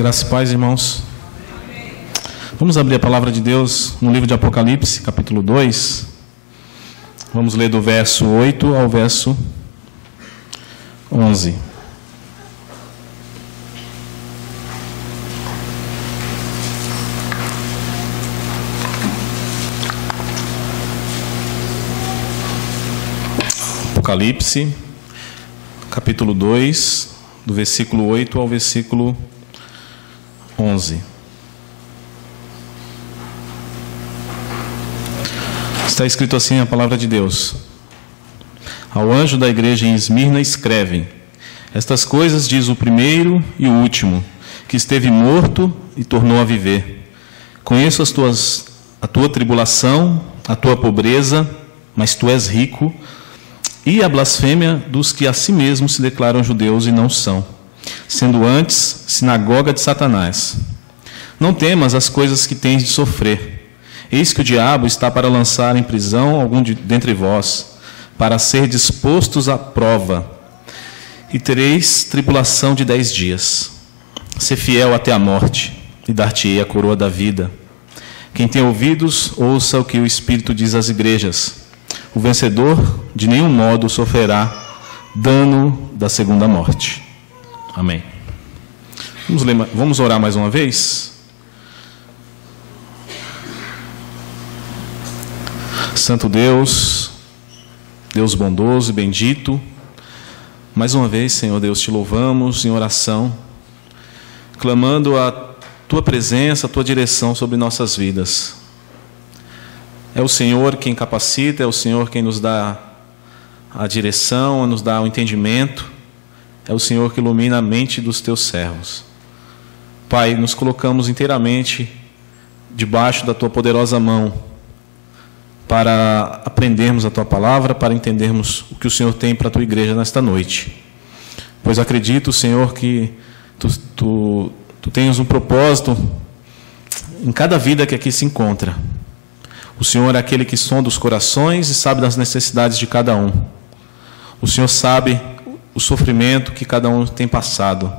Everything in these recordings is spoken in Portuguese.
Graça e paz, irmãos. Vamos abrir a palavra de Deus no livro de Apocalipse, capítulo 2. Vamos ler do verso 8 ao verso 11. Apocalipse, capítulo 2, do versículo 8 ao versículo 11. Está escrito assim a palavra de Deus: Ao anjo da igreja em Esmirna escreve: Estas coisas diz o primeiro e o último, que esteve morto e tornou a viver. Conheço a tua tribulação, a tua pobreza, mas tu és rico, e a blasfêmia dos que a si mesmos se declaram judeus e não são, sendo antes sinagoga de Satanás. Não temas as coisas que tens de sofrer. Eis que o diabo está para lançar em prisão algum dentre vós, para ser dispostos à prova, e tereis tribulação de 10 dias. Sê fiel até a morte, e dar-te-ei a coroa da vida. Quem tem ouvidos, ouça o que o Espírito diz às igrejas. O vencedor de nenhum modo sofrerá dano da segunda morte. Amém. Vamos orar mais uma vez? Santo Deus, Deus bondoso e bendito, mais uma vez, Senhor Deus, te louvamos em oração, clamando a tua presença, a tua direção sobre nossas vidas. É o Senhor quem capacita, é o Senhor quem nos dá a direção, nos dá o entendimento, é o Senhor que ilumina a mente dos teus servos. Pai, nos colocamos inteiramente debaixo da tua poderosa mão para aprendermos a tua palavra, para entendermos o que o Senhor tem para a tua igreja nesta noite. Pois acredito, Senhor, que tu tens um propósito em cada vida que aqui se encontra. O Senhor é aquele que sonda os corações e sabe das necessidades de cada um. O Senhor sabe o sofrimento que cada um tem passado.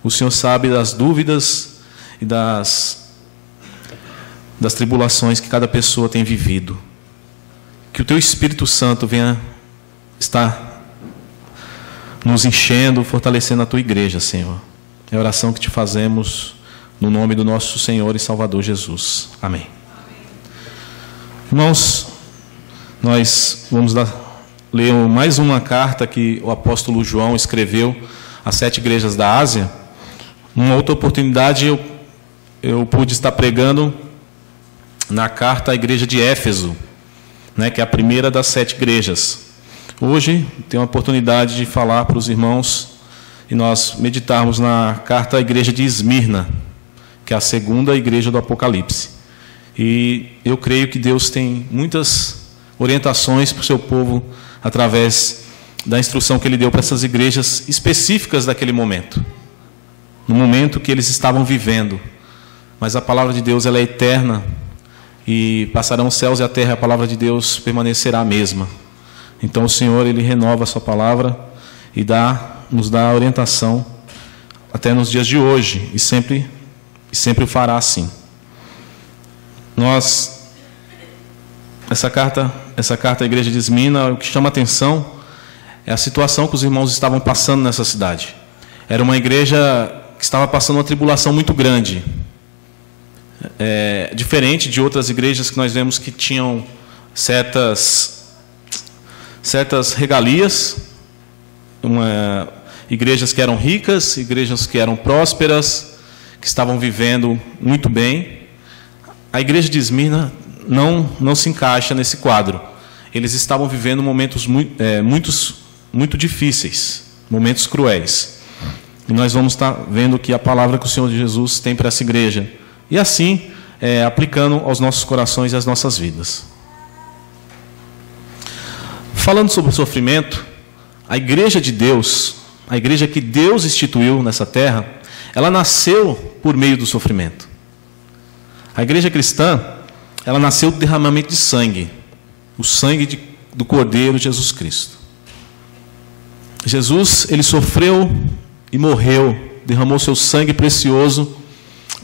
O Senhor sabe das dúvidas e das tribulações que cada pessoa tem vivido. Que o teu Espírito Santo venha estar nos enchendo, fortalecendo a tua igreja, Senhor. É a oração que te fazemos no nome do nosso Senhor e Salvador Jesus. Amém. Irmãos, nós vamos ler mais uma carta que o apóstolo João escreveu às 7 igrejas da Ásia. Numa outra oportunidade eu pude estar pregando na carta à igreja de Éfeso, que é a primeira das 7 igrejas. Hoje tenho a oportunidade de falar para os irmãos e nós meditarmos na carta à igreja de Esmirna, que é a segunda igreja do Apocalipse. E eu creio que Deus tem muitas orientações para o seu povo através da instrução que Ele deu para essas igrejas específicas daquele momento, no momento que eles estavam vivendo. Mas a palavra de Deus ela é eterna e passarão os céus e a terra, e a palavra de Deus permanecerá a mesma. Então o Senhor ele renova a sua palavra e nos dá a orientação até nos dias de hoje e sempre o fará assim. Essa carta à igreja de Esmirna, o que chama a atenção é a situação que os irmãos estavam passando nessa cidade. Era uma igreja que estava passando uma tribulação muito grande. Diferente de outras igrejas que nós vemos que tinham certas regalias, igrejas que eram ricas, igrejas que eram prósperas, que estavam vivendo muito bem. A igreja de Esmirna não se encaixa nesse quadro. Eles estavam vivendo momentos muito difíceis, momentos cruéis. E nós vamos estar vendo que a palavra que o Senhor Jesus tem para essa igreja. E assim, aplicando aos nossos corações e às nossas vidas. Falando sobre o sofrimento, a igreja de Deus, a igreja que Deus instituiu nessa terra, ela nasceu por meio do sofrimento. A igreja cristã, ela nasceu do derramamento de sangue, o sangue do Cordeiro Jesus Cristo. Jesus, ele sofreu e morreu derramou seu sangue precioso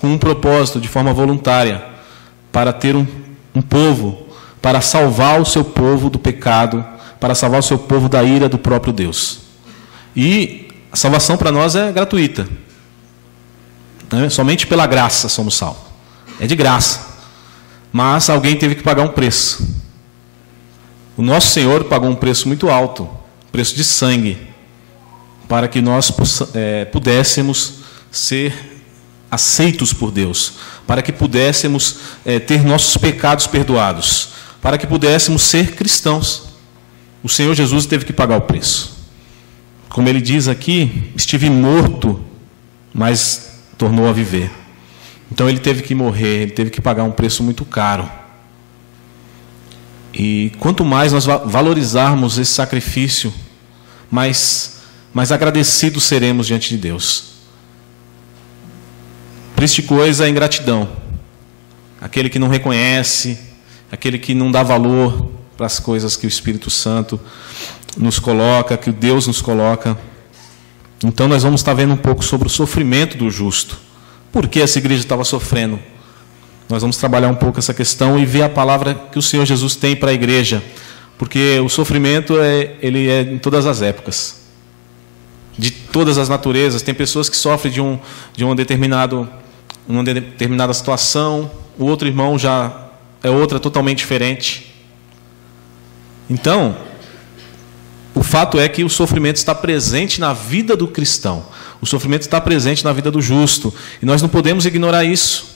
com um propósito, de forma voluntária, para ter um povo, para salvar o seu povo do pecado, para salvar o seu povo da ira do próprio Deus. E a salvação para nós é gratuita. Somente pela graça somos salvos. É de graça. Mas alguém teve que pagar um preço. O nosso Senhor pagou um preço muito alto, preço de sangue, para que nós pudéssemos ser aceitos por Deus, para que pudéssemos ter nossos pecados perdoados, para que pudéssemos ser cristãos. O Senhor Jesus teve que pagar o preço. Como ele diz aqui, estive morto, mas tornou a viver. Então ele teve que morrer, ele teve que pagar um preço muito caro. E quanto mais nós valorizarmos esse sacrifício, mais agradecidos seremos diante de Deus. Triste coisa é a ingratidão. Aquele que não reconhece, aquele que não dá valor para as coisas que o Espírito Santo nos coloca, que Deus nos coloca. Então nós vamos estar vendo um pouco sobre o sofrimento do justo. Por que essa igreja estava sofrendo? Nós vamos trabalhar um pouco essa questão e ver a palavra que o Senhor Jesus tem para a igreja. Porque o sofrimento ele é em todas as épocas, de todas as naturezas. Tem pessoas que sofrem de uma determinada situação, o outro irmão já é outra totalmente diferente. Então, o fato é que o sofrimento está presente na vida do cristão. O sofrimento está presente na vida do justo. E nós não podemos ignorar isso.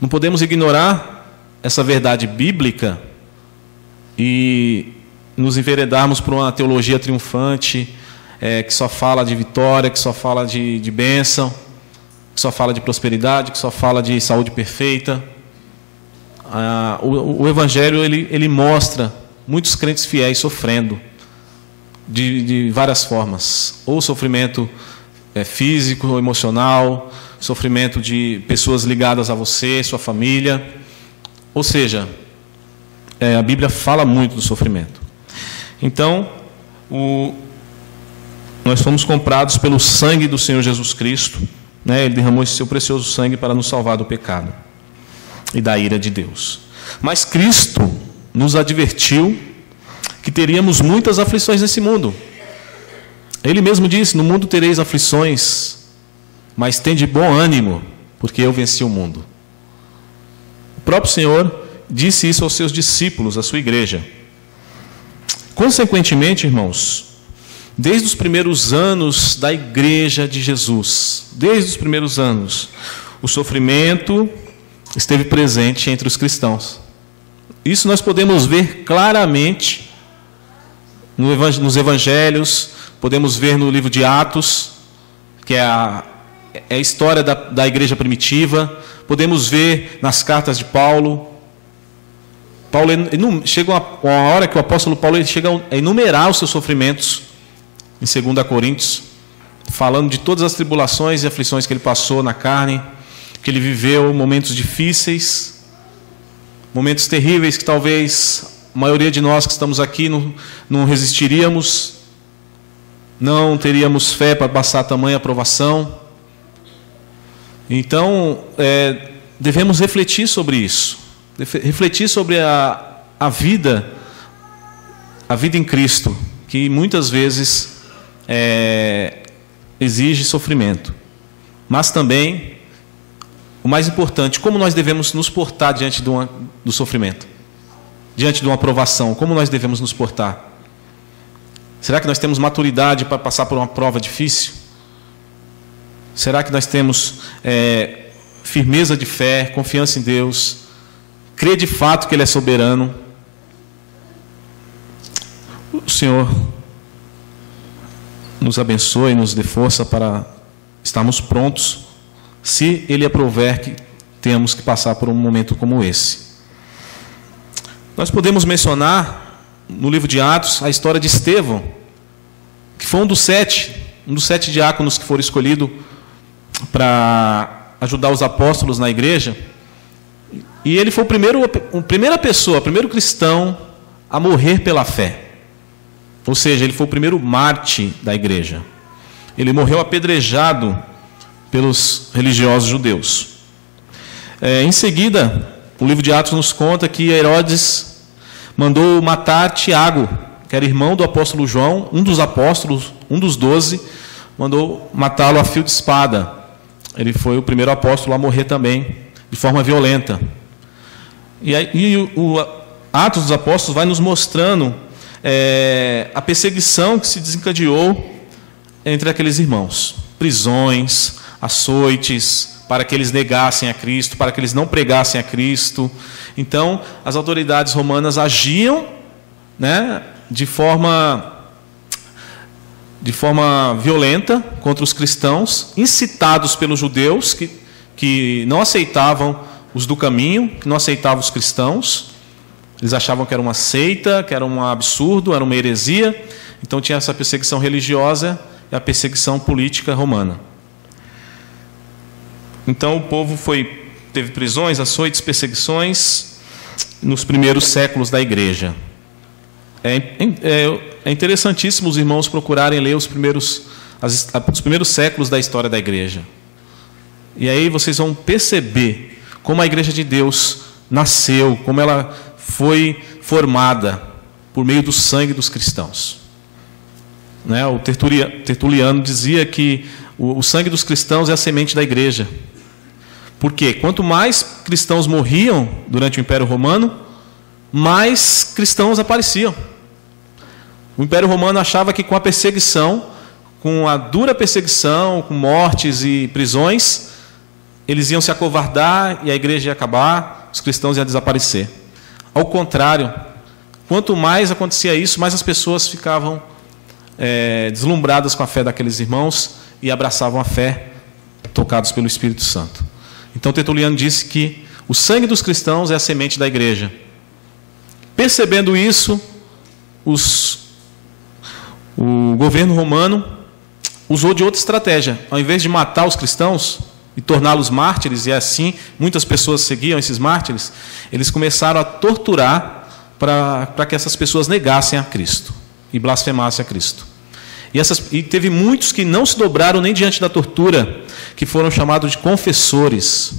Não podemos ignorar essa verdade bíblica e nos enveredarmos por uma teologia triunfante, que só fala de vitória, que só fala de bênção, que só fala de prosperidade, que só fala de saúde perfeita. O Evangelho ele mostra muitos crentes fiéis sofrendo de várias formas, ou sofrimento físico ou emocional, sofrimento de pessoas ligadas a você, sua família. Ou seja, a Bíblia fala muito do sofrimento. Então, nós fomos comprados pelo sangue do Senhor Jesus Cristo, né? Ele derramou esse seu precioso sangue para nos salvar do pecado e da ira de Deus. Mas Cristo nos advertiu que teríamos muitas aflições nesse mundo. Ele mesmo disse: no mundo tereis aflições, mas tende bom ânimo, porque eu venci o mundo. O próprio Senhor disse isso aos seus discípulos, à sua igreja. Consequentemente, irmãos, desde os primeiros anos da igreja de Jesus, desde os primeiros anos, o sofrimento esteve presente entre os cristãos. Isso nós podemos ver claramente nos evangelhos, podemos ver no livro de Atos, que é a história da igreja primitiva, podemos ver nas cartas de Paulo. Chega uma hora que o apóstolo Paulo chega a enumerar os seus sofrimentos em 2 Coríntios, falando de todas as tribulações e aflições que ele passou na carne, que ele viveu momentos difíceis, momentos terríveis que talvez a maioria de nós que estamos aqui não resistiríamos, não teríamos fé para passar tamanha provação. Então, devemos refletir sobre isso, refletir sobre a vida em Cristo, que muitas vezes exige sofrimento, mas também, o mais importante, como nós devemos nos portar diante do sofrimento, diante de uma provação, como nós devemos nos portar? Será que nós temos maturidade para passar por uma prova difícil? Será que nós temos firmeza de fé, confiança em Deus, crer de fato que Ele é soberano? O Senhor nos abençoe e nos dê força para estarmos prontos, se Ele aprover que temos que passar por um momento como esse. Nós podemos mencionar no livro de Atos a história de Estevão, que foi um dos sete diáconos que foram escolhidos para ajudar os apóstolos na igreja. E ele foi o primeiro cristão a morrer pela fé. Ou seja, ele foi o primeiro mártir da igreja. ele morreu apedrejado pelos religiosos judeus. Em seguida, o livro de Atos nos conta que Herodes mandou matar Tiago, que era irmão do apóstolo João, um dos apóstolos, um dos 12, mandou matá-lo a fio de espada. Ele foi o primeiro apóstolo a morrer também, de forma violenta. E o Atos dos Apóstolos vai nos mostrando a perseguição que se desencadeou entre aqueles irmãos. Prisões, açoites, para que eles negassem a Cristo, para que eles não pregassem a Cristo. Então, as autoridades romanas agiam, né, de forma violenta contra os cristãos, incitados pelos judeus que não aceitavam os do caminho, que não aceitavam os cristãos. Eles achavam que era uma seita, que era um absurdo, era uma heresia. Então tinha essa perseguição religiosa e a perseguição política romana. Então o povo teve prisões, açoites, perseguições nos primeiros séculos da igreja. É interessantíssimo os irmãos procurarem ler os primeiros séculos da história da igreja. E aí vocês vão perceber como a igreja de Deus nasceu, como ela foi formada por meio do sangue dos cristãos. O Tertuliano dizia que o sangue dos cristãos é a semente da igreja. Porque quanto mais cristãos morriam durante o Império Romano, mais cristãos apareciam. O Império Romano achava que com a perseguição, com a dura perseguição, com mortes e prisões, eles iam se acovardar e a igreja ia acabar, os cristãos iam desaparecer. Ao contrário, quanto mais acontecia isso, mais as pessoas ficavam deslumbradas com a fé daqueles irmãos e abraçavam a fé, tocados pelo Espírito Santo. Então Tertuliano disse que o sangue dos cristãos é a semente da igreja. Percebendo isso, o governo romano usou de outra estratégia. Ao invés de matar os cristãos e torná-los mártires, e assim muitas pessoas seguiam esses mártires, eles começaram a torturar para que essas pessoas negassem a Cristo e blasfemassem a Cristo. E teve muitos que não se dobraram nem diante da tortura, que foram chamados de confessores.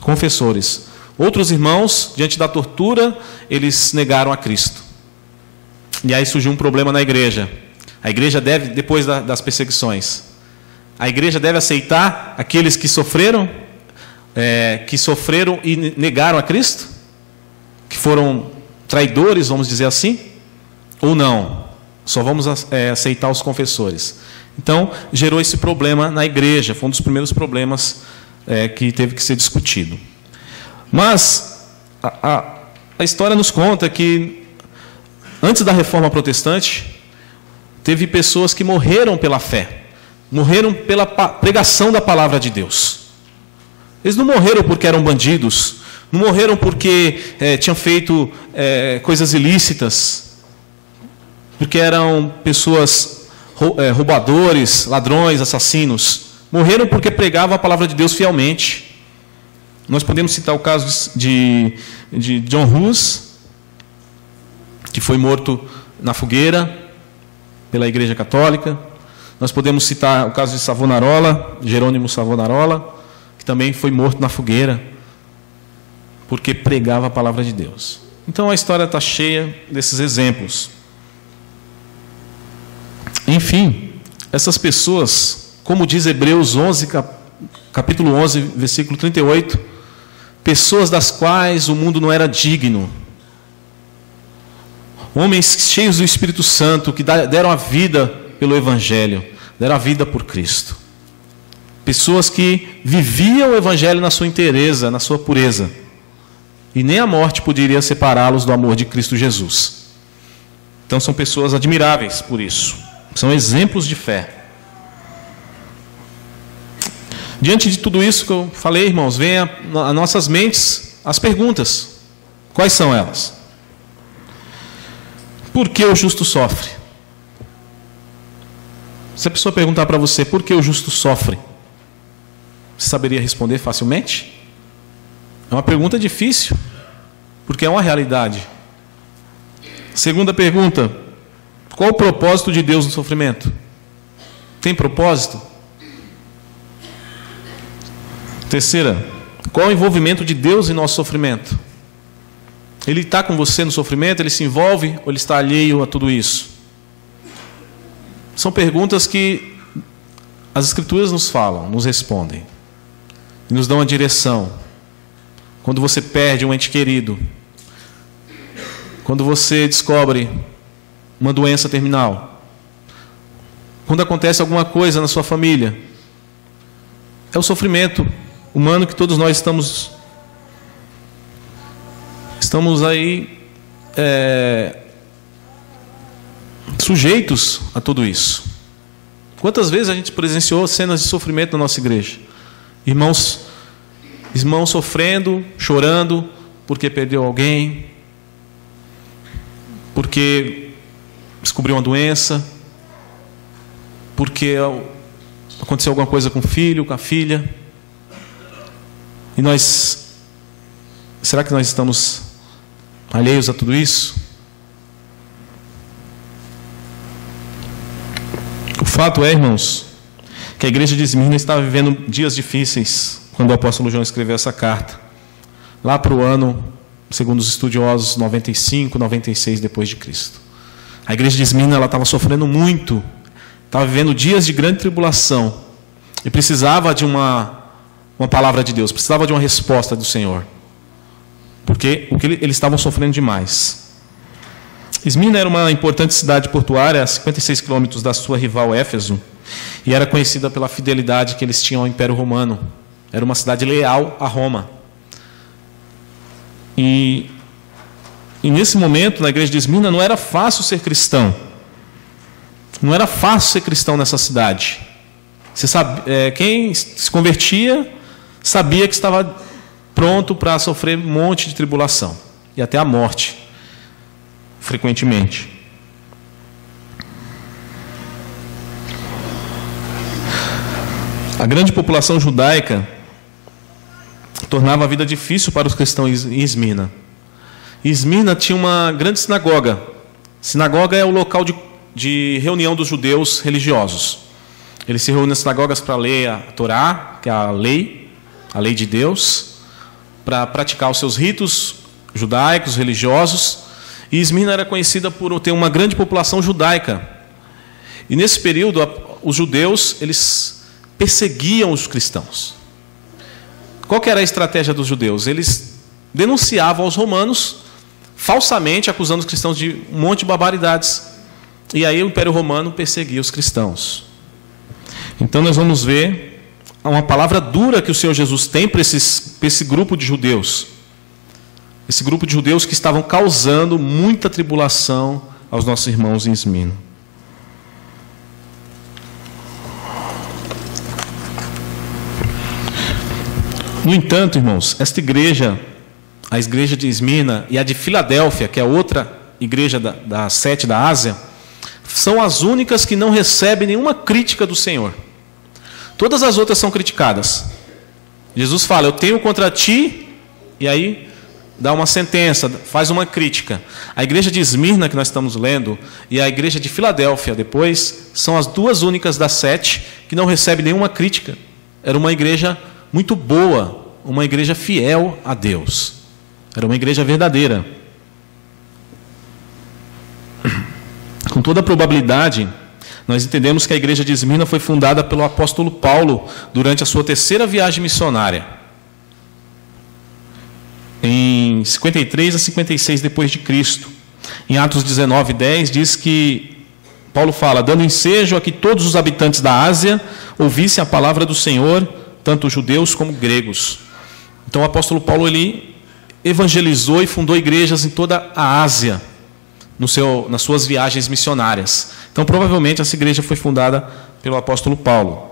Confessores. Outros irmãos, diante da tortura, eles negaram a Cristo. E aí surgiu um problema na igreja. A igreja deve, depois das perseguições, a igreja deve aceitar aqueles que sofreram e negaram a Cristo? Que foram traidores, vamos dizer assim? Ou não? Só vamos aceitar os confessores. Então, gerou esse problema na igreja. Foi um dos primeiros problemas que teve que ser discutido. Mas a história nos conta que, antes da Reforma Protestante, teve pessoas que morreram pela fé. Morreram pela pregação da palavra de Deus. Eles não morreram porque eram bandidos. Não morreram porque tinham feito coisas ilícitas. Porque eram pessoas roubadores, ladrões, assassinos. Morreram porque pregavam a palavra de Deus fielmente. Nós podemos citar o caso de John Hus, que foi morto na fogueira pela Igreja Católica. Nós podemos citar o caso de Savonarola, Jerônimo Savonarola, que também foi morto na fogueira porque pregava a palavra de Deus. Então a história está cheia desses exemplos. Enfim, essas pessoas, como diz Hebreus 11, capítulo 11, versículo 38, pessoas das quais o mundo não era digno, homens cheios do Espírito Santo, que deram a vida pelo Evangelho, deram a vida por Cristo, pessoas que viviam o Evangelho na sua inteireza, na sua pureza, e nem a morte poderia separá-los do amor de Cristo Jesus. Então são pessoas admiráveis por isso. São exemplos de fé. Diante de tudo isso que eu falei, irmãos, vem a nossas mentes as perguntas. Quais são elas? Por que o justo sofre? Se a pessoa perguntar para você por que o justo sofre, você saberia responder facilmente? É uma pergunta difícil, porque é uma realidade. Segunda pergunta: qual o propósito de Deus no sofrimento? Tem propósito? Terceira, qual é o envolvimento de Deus em nosso sofrimento? Ele está com você no sofrimento? Ele se envolve ou ele está alheio a tudo isso? São perguntas que as Escrituras nos falam, nos respondem. E nos dão a direção. Quando você perde um ente querido, quando você descobre uma doença terminal, quando acontece alguma coisa na sua família, é o sofrimento humano que todos nós estamos aí sujeitos a tudo isso. Quantas vezes a gente presenciou cenas de sofrimento na nossa igreja? Irmãos sofrendo, chorando, porque perdeu alguém, porque descobriu uma doença, porque aconteceu alguma coisa com o filho, com a filha. E será que nós estamos alheios a tudo isso? O fato é, irmãos, que a igreja de Esmirna estava vivendo dias difíceis quando o apóstolo João escreveu essa carta. Lá para o ano, segundo os estudiosos, 95, 96 depois de Cristo. A igreja de Esmirna estava sofrendo muito, estava vivendo dias de grande tribulação e precisava de uma palavra de Deus, precisava de uma resposta do Senhor, porque eles estavam sofrendo demais. Esmirna era uma importante cidade portuária, a 56 quilômetros da sua rival Éfeso, e era conhecida pela fidelidade que eles tinham ao Império Romano. Era uma cidade leal a Roma. E nesse momento, na igreja de Esmirna, não era fácil ser cristão. Não era fácil ser cristão nessa cidade. Você sabe, quem se convertia sabia que estava pronto para sofrer um monte de tribulação e até a morte, frequentemente. A grande população judaica tornava a vida difícil para os cristãos em Esmirna. Esmirna tinha uma grande sinagoga. Sinagoga é o local de reunião dos judeus religiosos. Eles se reúnem nas sinagogas para ler a Torá, que é a lei de Deus, para praticar os seus ritos judaicos, religiosos. E Esmirna era conhecida por ter uma grande população judaica. E nesse período, os judeus, eles perseguiam os cristãos. Qual que era a estratégia dos judeus? Eles denunciavam aos romanos, falsamente acusando os cristãos de um monte de barbaridades. E aí o Império Romano perseguia os cristãos. Então nós vamos ver uma palavra dura que o Senhor Jesus tem para esse grupo de judeus. Esse grupo de judeus que estavam causando muita tribulação aos nossos irmãos em Esmirna. No entanto, irmãos, esta igreja, a igreja de Esmirna e a de Filadélfia, que é outra igreja das 7 da Ásia, são as únicas que não recebem nenhuma crítica do Senhor. Todas as outras são criticadas. Jesus fala, eu tenho contra ti, e aí dá uma sentença, faz uma crítica. A igreja de Esmirna, que nós estamos lendo, e a igreja de Filadélfia, depois, são as duas únicas das 7 que não recebem nenhuma crítica. Era uma igreja muito boa, uma igreja fiel a Deus. Era uma igreja verdadeira. Com toda probabilidade, nós entendemos que a igreja de Esmirna foi fundada pelo apóstolo Paulo durante a sua 3ª viagem missionária, em 53 a 56 depois de Cristo. Em Atos 19:10 diz que Paulo fala, dando ensejo a que todos os habitantes da Ásia ouvissem a palavra do Senhor, tanto judeus como gregos. Então o apóstolo Paulo ele evangelizou e fundou igrejas em toda a Ásia, nas suas viagens missionárias. Então provavelmente essa igreja foi fundada pelo apóstolo Paulo.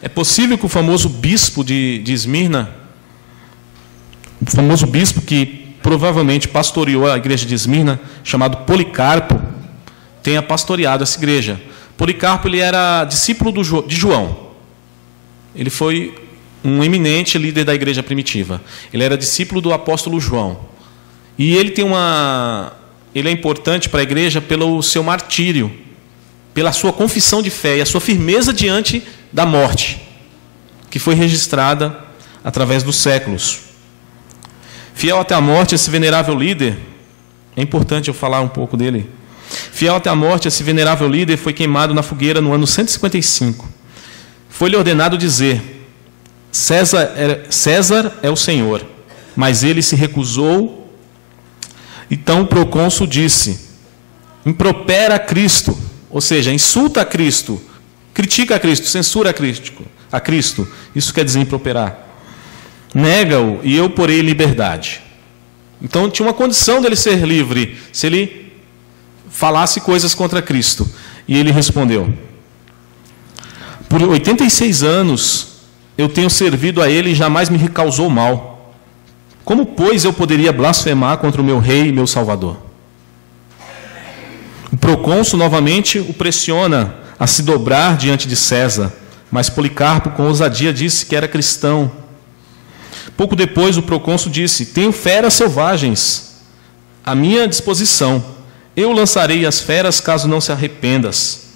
É possível que o famoso bispo de Esmirna, o famoso bispo que provavelmente pastoreou a igreja de Esmirna, chamado Policarpo, tenha pastoreado essa igreja. Policarpo ele era discípulo de João. Ele foi um eminente líder da igreja primitiva. Ele era discípulo do apóstolo João. E ele é importante para a igreja pelo seu martírio. pela sua confissão de fé e a sua firmeza diante da morte, que foi registrada através dos séculos. Fiel até a morte, esse venerável líder, é importante eu falar um pouco dele. Fiel até a morte, esse venerável líder foi queimado na fogueira no ano 155. Foi-lhe ordenado dizer: César é o Senhor, mas ele se recusou. Então o procônsul disse: impropera a Cristo, ou seja, insulta a Cristo, critica a Cristo, censura a Cristo. Isso quer dizer improperar. Nega-o e eu porei liberdade. Então tinha uma condição dele ser livre, se ele falasse coisas contra Cristo. E ele respondeu: por 86 anos eu tenho servido a ele e jamais me causou mal. Como, pois, eu poderia blasfemar contra o meu rei e meu salvador? O procônsul novamente o pressiona a se dobrar diante de César, mas Policarpo com ousadia disse que era cristão. Pouco depois o procônsul disse: tenho feras selvagens à minha disposição. Eu lançarei as feras caso não se arrependas.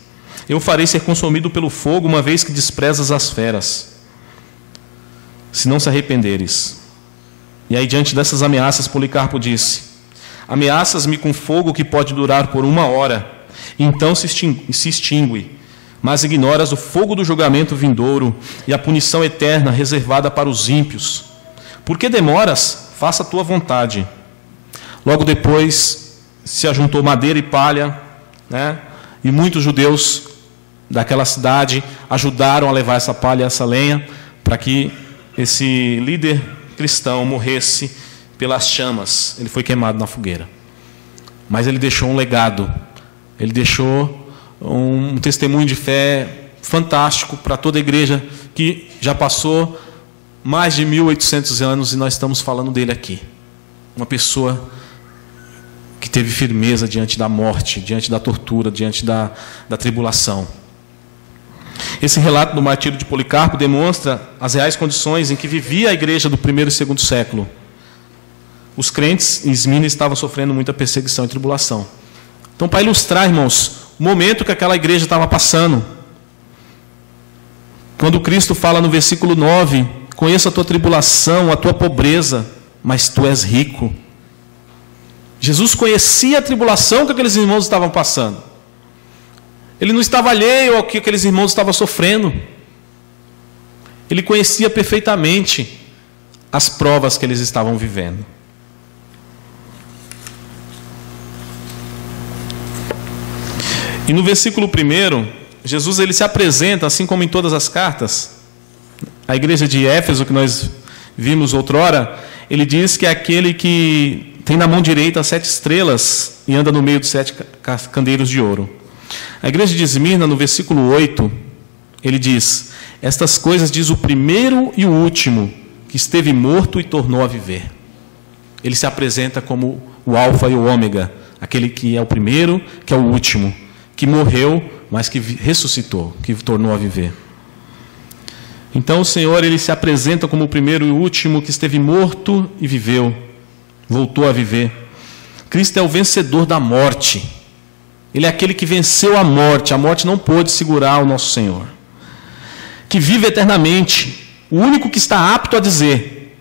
Eu farei ser consumido pelo fogo, uma vez que desprezas as feras, se não se arrependeres. E aí, diante dessas ameaças, Policarpo disse: ameaças-me com fogo que pode durar por 1 hora, então se extingue, mas ignoras o fogo do julgamento vindouro e a punição eterna reservada para os ímpios. Por que demoras? Faça a tua vontade. Logo depois se ajuntou madeira e palha, né? E muitos judeus daquela cidade ajudaram a levar essa palha e essa lenha para que esse líder cristão morresse pelas chamas. Ele foi queimado na fogueira. Mas ele deixou um legado. Ele deixou um testemunho de fé fantástico para toda a igreja que já passou mais de 1800 anos e nós estamos falando dele aqui. Uma pessoa que teve firmeza diante da morte, diante da tortura, diante da tribulação. Esse relato do martírio de Policarpo demonstra as reais condições em que vivia a igreja do primeiro e segundo século. Os crentes em Esmirna estavam sofrendo muita perseguição e tribulação. Então, para ilustrar, irmãos, o momento que aquela igreja estava passando, quando Cristo fala no versículo 9: conheço a tua tribulação, a tua pobreza, mas tu és rico. Jesus conhecia a tribulação que aqueles irmãos estavam passando. Ele não estava alheio ao que aqueles irmãos estavam sofrendo. Ele conhecia perfeitamente as provas que eles estavam vivendo. E no versículo 1, Jesus ele se apresenta, assim como em todas as cartas. A igreja de Éfeso, que nós vimos outrora, ele diz que é aquele que tem na mão direita as 7 estrelas e anda no meio dos 7 candeeiros de ouro. A igreja de Esmirna, no versículo 8, ele diz: estas coisas diz o primeiro e o último, que esteve morto e tornou a viver. Ele se apresenta como o alfa e o ômega, aquele que é o primeiro, que é o último, que morreu, mas que ressuscitou, que tornou a viver. Então o Senhor ele se apresenta como o primeiro e o último, que esteve morto e viveu, voltou a viver. Cristo é o vencedor da morte. Ele é aquele que venceu a morte não pôde segurar o nosso Senhor. Que vive eternamente, o único que está apto a dizer.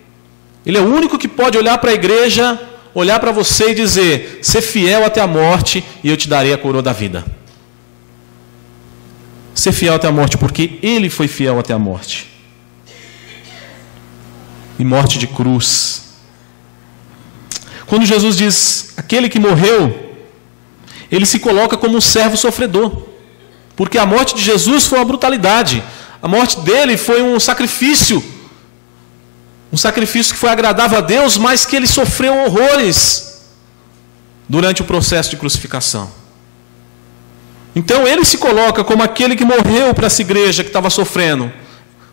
Ele é o único que pode olhar para a igreja, olhar para você e dizer: ser fiel até a morte e eu te darei a coroa da vida. Ser fiel até a morte, porque Ele foi fiel até a morte. E morte de cruz. Quando Jesus diz, aquele que morreu, Ele se coloca como um servo sofredor. Porque a morte de Jesus foi uma brutalidade. A morte dele foi um sacrifício. Um sacrifício que foi agradável a Deus, mas que Ele sofreu horrores durante o processo de crucificação. Então ele se coloca como aquele que morreu para essa igreja que estava sofrendo.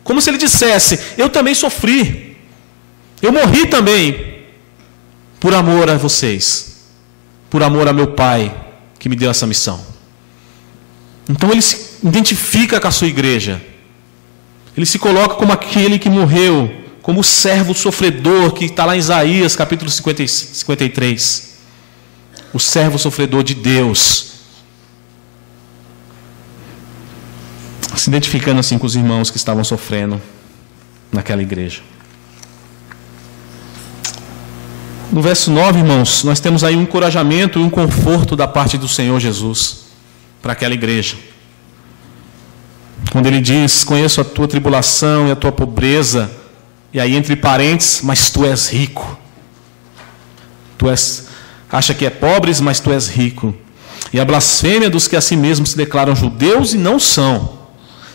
Como se ele dissesse: eu também sofri. Eu morri também. Por amor a vocês. Por amor a meu Pai, que me deu essa missão. Então ele se identifica com a sua igreja. Ele se coloca como aquele que morreu, como o servo sofredor, que está lá em Isaías, capítulo 53. O servo sofredor de Deus. se identificando assim com os irmãos que estavam sofrendo naquela igreja. No verso 9, irmãos, nós temos aí um encorajamento e um conforto da parte do Senhor Jesus para aquela igreja. Quando ele diz: conheço a tua tribulação e a tua pobreza, e aí entre parênteses, mas tu és rico. Acha que é pobres, mas tu és rico. E a blasfêmia dos que a si mesmos se declaram judeus e não são,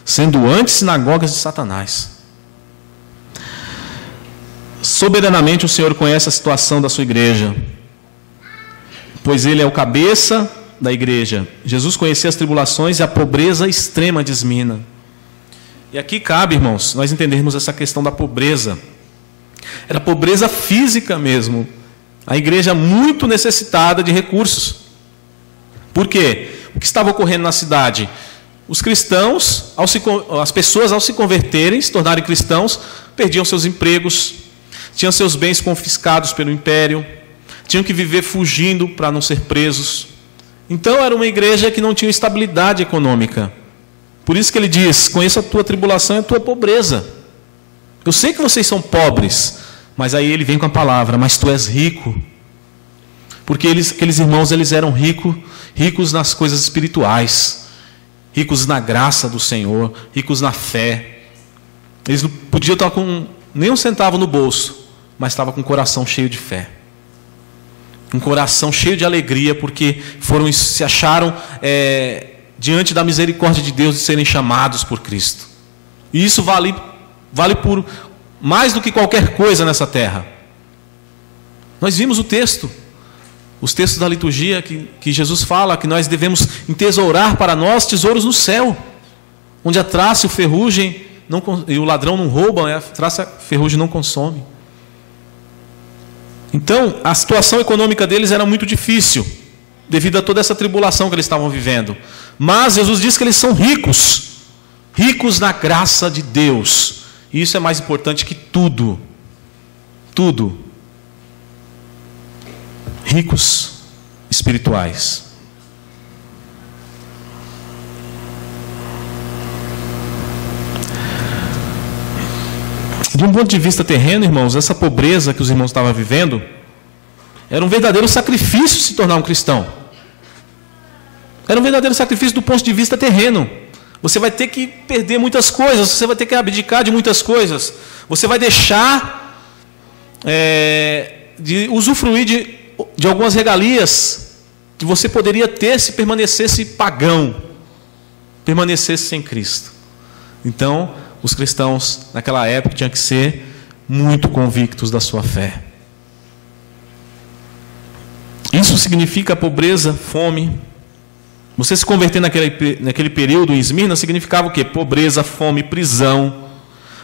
sendo antes sinagogas de Satanás. Soberanamente o Senhor conhece a situação da sua igreja, pois Ele é o cabeça da igreja. Jesus conhecia as tribulações e a pobreza extrema de Esmina. E aqui cabe, irmãos, nós entendermos essa questão da pobreza. Era pobreza física mesmo. A igreja muito necessitada de recursos. Por quê? O que estava ocorrendo na cidade? Os cristãos, as pessoas ao se converterem, se tornarem cristãos, perdiam seus empregos, tinham seus bens confiscados pelo império, tinham que viver fugindo para não ser presos. Então era uma igreja que não tinha estabilidade econômica. Por isso que ele diz: conheço a tua tribulação e a tua pobreza. Eu sei que vocês são pobres, mas aí ele vem com a palavra: mas tu és rico. Porque aqueles irmãos, eles eram ricos nas coisas espirituais, ricos na graça do Senhor, ricos na fé. Eles não podiam estar com nem um centavo no bolso, mas estavam com o coração cheio de fé, um coração cheio de alegria, porque se acharam diante da misericórdia de Deus de serem chamados por Cristo. E isso vale por mais do que qualquer coisa nessa terra. Nós vimos os textos da liturgia que Jesus fala que nós devemos entesourar para nós tesouros no céu, onde a traça e o ferrugem e o ladrão não roubam, a traça e a ferrugem não consomem. Então, a situação econômica deles era muito difícil, devido a toda essa tribulação que eles estavam vivendo. Mas Jesus diz que eles são ricos, ricos na graça de Deus. E isso é mais importante que tudo. Tudo. Ricos espirituais. De um ponto de vista terreno, irmãos, essa pobreza que os irmãos estavam vivendo era um verdadeiro sacrifício se tornar um cristão. Era um verdadeiro sacrifício do ponto de vista terreno. Você vai ter que perder muitas coisas, você vai ter que abdicar de muitas coisas. Você vai deixar de usufruir de algumas regalias que você poderia ter se permanecesse pagão, permanecesse sem Cristo. Então, os cristãos naquela época tinham que ser muito convictos da sua fé. Isso significa pobreza, fome. Você se converter naquele período em Esmirna significava o quê? Pobreza, fome, prisão,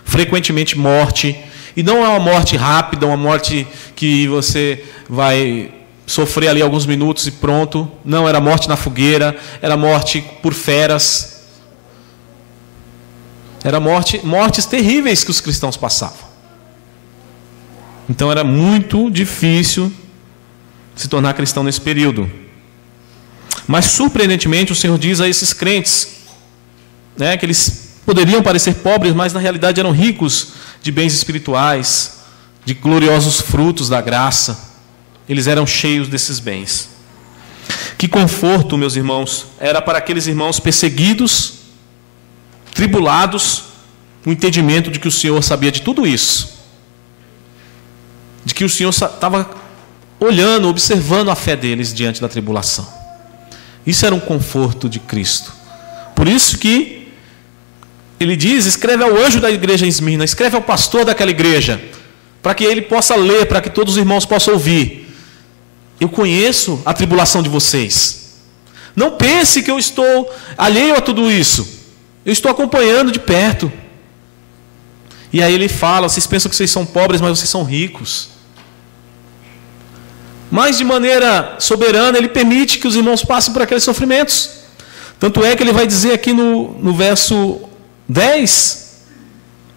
frequentemente morte. E não é uma morte rápida, uma morte que você vai sofrer ali alguns minutos e pronto. Não, era morte na fogueira, era morte por feras. Era mortes terríveis que os cristãos passavam. Então era muito difícil se tornar cristão nesse período. Mas surpreendentemente o Senhor diz a esses crentes, que eles poderiam parecer pobres, mas na realidade eram ricos de bens espirituais, de gloriosos frutos da graça. Eles eram cheios desses bens. Que conforto, meus irmãos, era para aqueles irmãos perseguidos, tribulados, o entendimento de que o Senhor sabia de tudo isso, de que o Senhor estava olhando, observando a fé deles diante da tribulação. Isso era um conforto de Cristo. Por isso que ele diz: escreve ao anjo da igreja em Esmirna, escreve ao pastor daquela igreja, para que ele possa ler, para que todos os irmãos possam ouvir. Eu conheço a tribulação de vocês. Não pense que eu estou alheio a tudo isso. Eu estou acompanhando de perto. E aí ele fala: vocês pensam que vocês são pobres, mas vocês são ricos. Mas de maneira soberana ele permite que os irmãos passem por aqueles sofrimentos. Tanto é que ele vai dizer aqui no verso 10: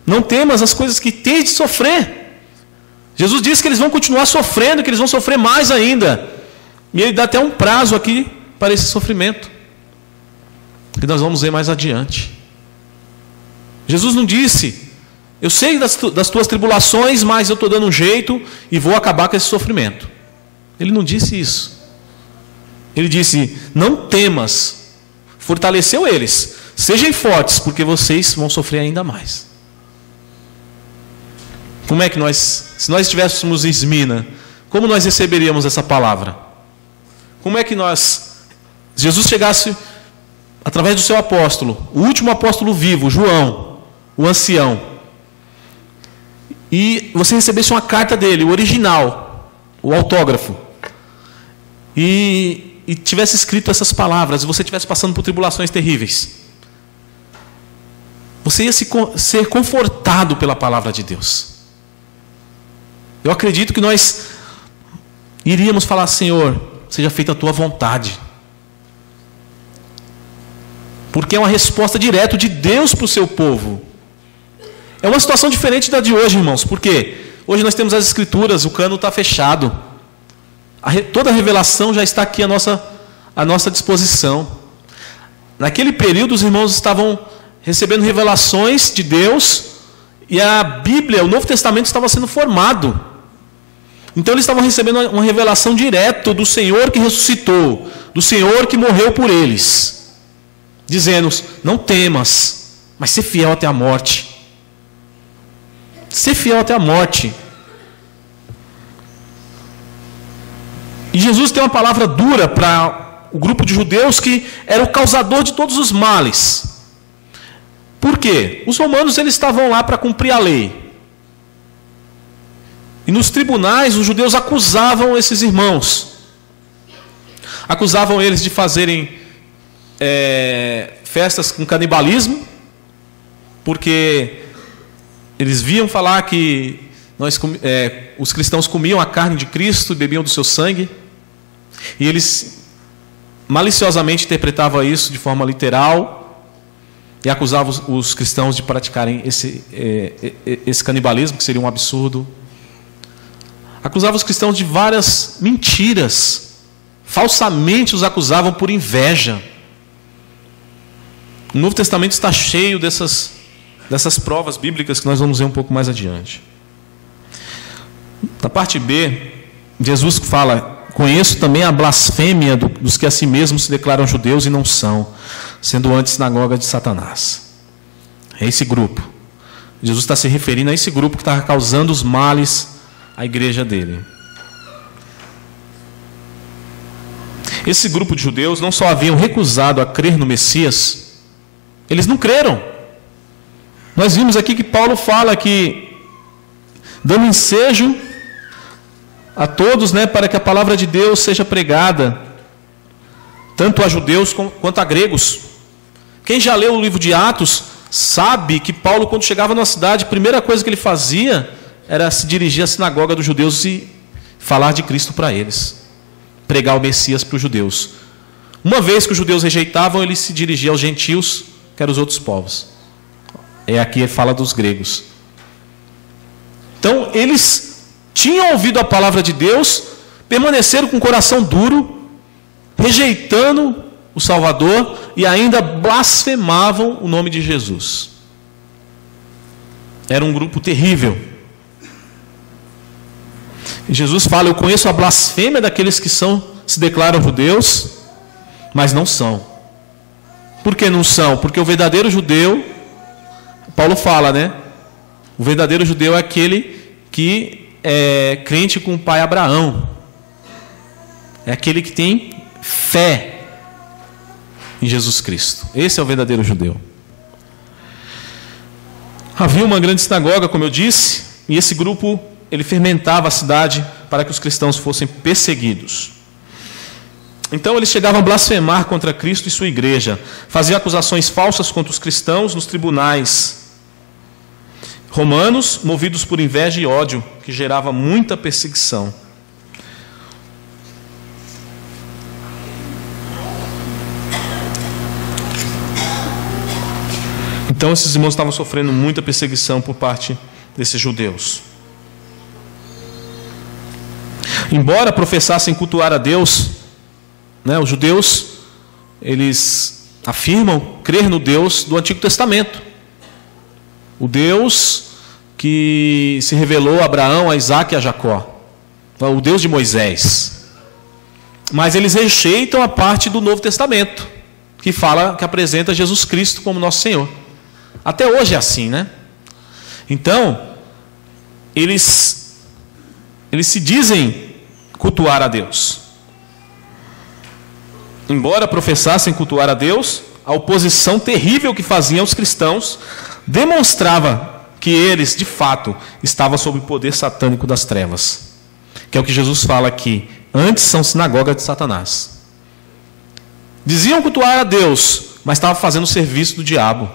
não temas as coisas que tens de sofrer. Jesus disse que eles vão continuar sofrendo, que eles vão sofrer mais ainda. E ele dá até um prazo aqui para esse sofrimento, que nós vamos ver mais adiante. Jesus não disse: eu sei das tuas tribulações, mas eu estou dando um jeito e vou acabar com esse sofrimento. Ele não disse isso. Ele disse: não temas. Fortaleceu eles. Sejam fortes, porque vocês vão sofrer ainda mais. Como é que se nós estivéssemos em Esmina, como nós receberíamos essa palavra? Como é que Jesus chegasse através do seu apóstolo, o último apóstolo vivo, João, o ancião, e você recebesse uma carta dele, o original, o autógrafo, e tivesse escrito essas palavras, e você estivesse passando por tribulações terríveis, você ia ser confortado pela palavra de Deus. Eu acredito que nós iríamos falar: Senhor, seja feita a tua vontade. Porque é uma resposta direta de Deus para o seu povo. É uma situação diferente da de hoje, irmãos. Por quê? Hoje nós temos as Escrituras, o cano está fechado. Toda a revelação já está aqui à nossa disposição. Naquele período, os irmãos estavam recebendo revelações de Deus, e a Bíblia, o Novo Testamento, estava sendo formado. Então eles estavam recebendo uma revelação direta do Senhor que ressuscitou, do Senhor que morreu por eles, dizendo: não temas, mas ser fiel até a morte. Ser fiel até a morte. E Jesus tem uma palavra dura para o grupo de judeus que era o causador de todos os males. Por quê? Os romanos, eles estavam lá para cumprir a lei. E nos tribunais, os judeus acusavam esses irmãos. Acusavam eles de fazerem festas com canibalismo, porque eles viam falar que os cristãos comiam a carne de Cristo e bebiam do seu sangue. E eles maliciosamente interpretavam isso de forma literal e acusavam os cristãos de praticarem esse canibalismo, que seria um absurdo. Acusavam os cristãos de várias mentiras. Falsamente os acusavam por inveja. O Novo Testamento está cheio dessas provas bíblicas que nós vamos ver um pouco mais adiante. Na parte B, Jesus fala: conheço também a blasfêmia dos que a si mesmos se declaram judeus e não são, sendo antes sinagoga de Satanás. É esse grupo. Jesus está se referindo a esse grupo que está causando os males à igreja dele. Esse grupo de judeus não só haviam recusado a crer no Messias, eles não creram. Nós vimos aqui que Paulo fala que, dando ensejo a todos, para que a palavra de Deus seja pregada, tanto a judeus quanto a gregos. Quem já leu o livro de Atos sabe que Paulo, quando chegava numa cidade, a primeira coisa que ele fazia era se dirigir à sinagoga dos judeus e falar de Cristo para eles, pregar o Messias para os judeus. Uma vez que os judeus rejeitavam, ele se dirigia aos gentios, que eram os outros povos. Aqui ele fala dos gregos. Então, eles tinham ouvido a palavra de Deus, permaneceram com o coração duro, rejeitando o Salvador e ainda blasfemavam o nome de Jesus. Era um grupo terrível. E Jesus fala: eu conheço a blasfêmia daqueles que se declaram judeus, mas não são. Por que não são? Porque o verdadeiro judeu, Paulo fala, o verdadeiro judeu é aquele que é crente com o pai Abraão. É aquele que tem fé em Jesus Cristo. Esse é o verdadeiro judeu. Havia uma grande sinagoga, como eu disse, e esse grupo, ele fermentava a cidade para que os cristãos fossem perseguidos. Então eles chegavam a blasfemar contra Cristo e sua igreja, faziam acusações falsas contra os cristãos nos tribunais romanos, movidos por inveja e ódio, que gerava muita perseguição. Então esses irmãos estavam sofrendo muita perseguição por parte desses judeus. Embora professassem cultuar a Deus, os judeus, eles afirmam crer no Deus do Antigo Testamento. o Deus que se revelou a Abraão, a Isaac e a Jacó, o Deus de Moisés. Mas eles rejeitam a parte do Novo Testamento, que fala, que apresenta Jesus Cristo como nosso Senhor. Até hoje é assim, né? Então, eles se dizem cultuar a Deus. Embora professassem cultuar a Deus, a oposição terrível que faziam os cristãos demonstrava que eles, de fato, estavam sob o poder satânico das trevas. Que é o que Jesus fala aqui. Antes são sinagoga de Satanás. Diziam cultuar a Deus, mas estavam fazendo o serviço do diabo.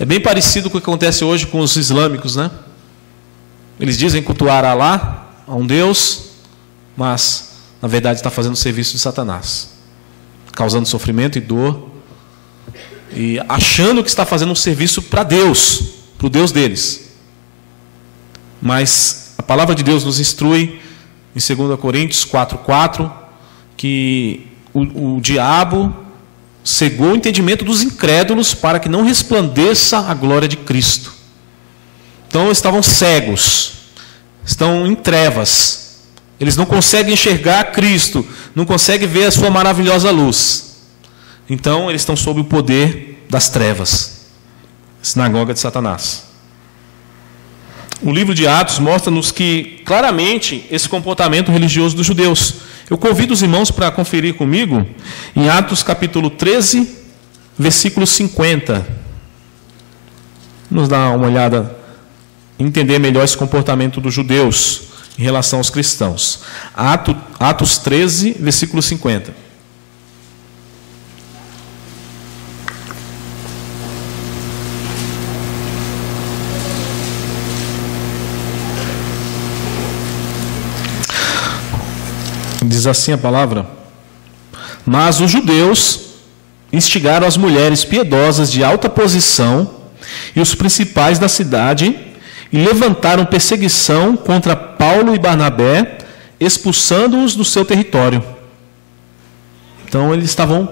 É bem parecido com o que acontece hoje com os islâmicos, né? Eles dizem cultuar a Alá, a um Deus, mas, na verdade, está fazendo o serviço de Satanás. Causando sofrimento e dor. E achando que está fazendo um serviço para Deus, para o Deus deles. Mas a palavra de Deus nos instrui, em 2 Coríntios 4,4, que o diabo cegou o entendimento dos incrédulos para que não resplandeça a glória de Cristo. Então estavam cegos, estão em trevas, eles não conseguem enxergar Cristo, não conseguem ver a sua maravilhosa luz. Então eles estão sob o poder das trevas, sinagoga de Satanás. O livro de Atos mostra-nos que claramente esse comportamento religioso dos judeus. Eu convido os irmãos para conferir comigo em Atos capítulo 13, versículo 50. Vamos dar uma olhada, entender melhor esse comportamento dos judeus em relação aos cristãos. Atos 13, versículo 50. Diz assim a palavra: mas os judeus instigaram as mulheres piedosas de alta posição e os principais da cidade e levantaram perseguição contra Paulo e Barnabé, expulsando-os do seu território. Então eles estavam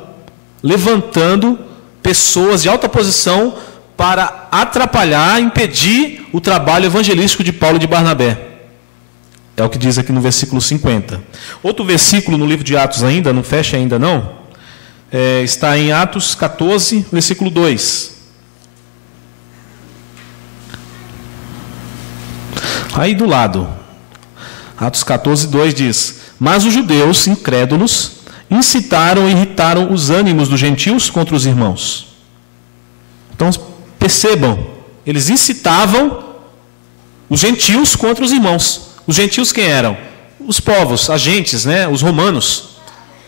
levantando pessoas de alta posição para atrapalhar, impedir o trabalho evangelístico de Paulo e de Barnabé. É o que diz aqui no versículo 50. Outro versículo no livro de Atos ainda, não fecha ainda não, está em Atos 14, versículo 2. Aí do lado, Atos 14, 2 diz: mas os judeus incrédulos incitaram e irritaram os ânimos dos gentios contra os irmãos. Então percebam, eles incitavam os gentios contra os irmãos. Os gentios quem eram? Os povos, agentes, né? Os romanos,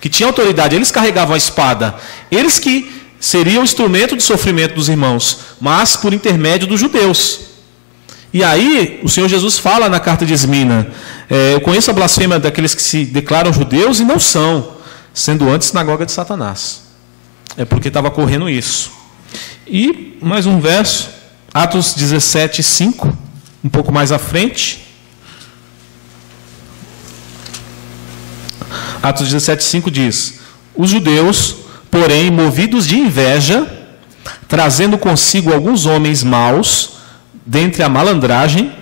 que tinham autoridade, eles carregavam a espada. Eles que seriam o instrumento de sofrimento dos irmãos, mas por intermédio dos judeus. E aí, o Senhor Jesus fala na carta de Esmina: eu conheço a blasfêmia daqueles que se declaram judeus e não são, sendo antes sinagoga de Satanás. É porque estava correndo isso. E mais um verso, Atos 17, 5, um pouco mais à frente. Atos 17,5 diz: os judeus, porém, movidos de inveja, trazendo consigo alguns homens maus, dentre a malandragem,